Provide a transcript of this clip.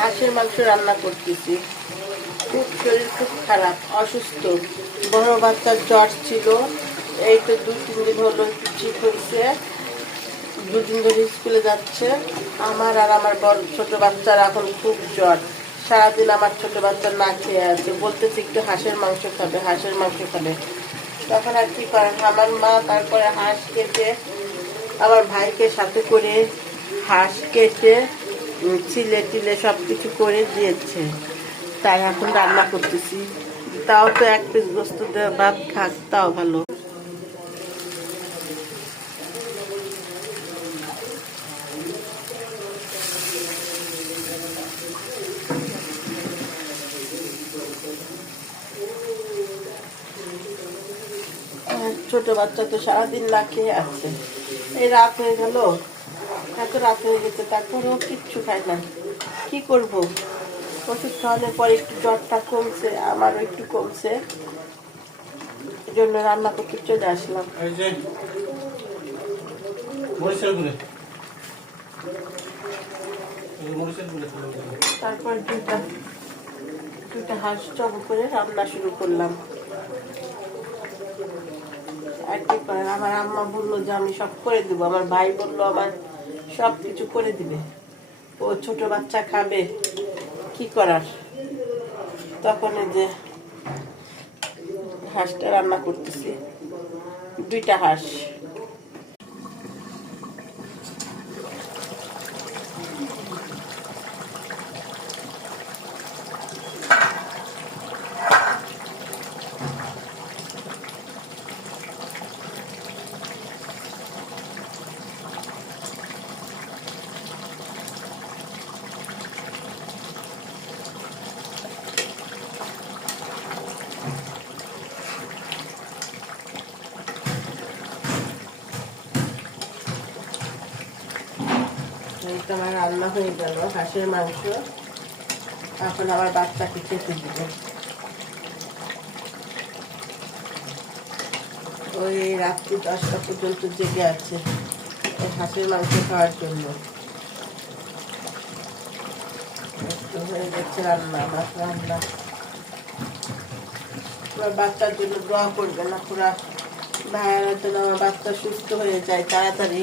হাঁসের মাংস রান্না করতেছি। খুব শরীর খুব খারাপ, অসুস্থ। বড় বাচ্চার জ্বর ছিল, এই তো 2-3 দিন হলো ঠিক হয়েছে। 2 দিন ধরে স্কুলে যাচ্ছে। আমার আর আমার বড় ছোট বাচ্চার এখন খুব জ্বর। সারাদিন আমার ছোট বাচ্চা না খেয়ে আছে, বলতেছে একটু হাঁসের মাংস খাবে, হাঁসের মাংস খাবে। তখন আর কি করেন, আমার মা তারপরে হাঁস কেটে আমার ভাইকে সাথে করে হাঁস কেটে ছিলে টিলে সব কিছু করে দিয়েছে। তাই এখন রান্না করতেছি। তাও তো 1 পিস গোস্ত দিয়ে ভাত খাক, তাও ভালো। ছোট বাচ্চা তো সারাদিন না খেয়ে আছে। এই রাত হয়ে গেল, এত রাত হয়ে গেছে, তারপরেও কিচ্ছু খায় না। কি করব? ওষুধ খাওয়ানোর পর একটু জ্বরটা কমছে, আমারও একটু কমছে, এই জন্য রান্না করতে চলে আসলাম। তারপর দুটা হাঁস চব করে রান্না শুরু করলাম। আর কি করেন, আমার আম্মা বললো যে আমি সব করে দিব, আমার ভাই বললো আমার সব কিছু করে দিবে। ও ছোট বাচ্চা খাবে, কি করার। তখন এই যে হাঁসটা রান্না করতেছি, 2টা হাঁস। আমার রান্না হয়ে গেল হাঁসের মাংস। এখন আমার বাচ্চাকে খেতে দিব। ওই রাত্রি 10টা পর্যন্ত জেগে আছে এই হাঁসের মাংস খাওয়ার জন্য। হয়ে যাচ্ছে রান্না, ভাত রান্না। আমার বাচ্চার জন্য দোয়া করবেন, পুরা ভাইয়ার জন্য আমার বাচ্চা সুস্থ হয়ে যায় তাড়াতাড়ি।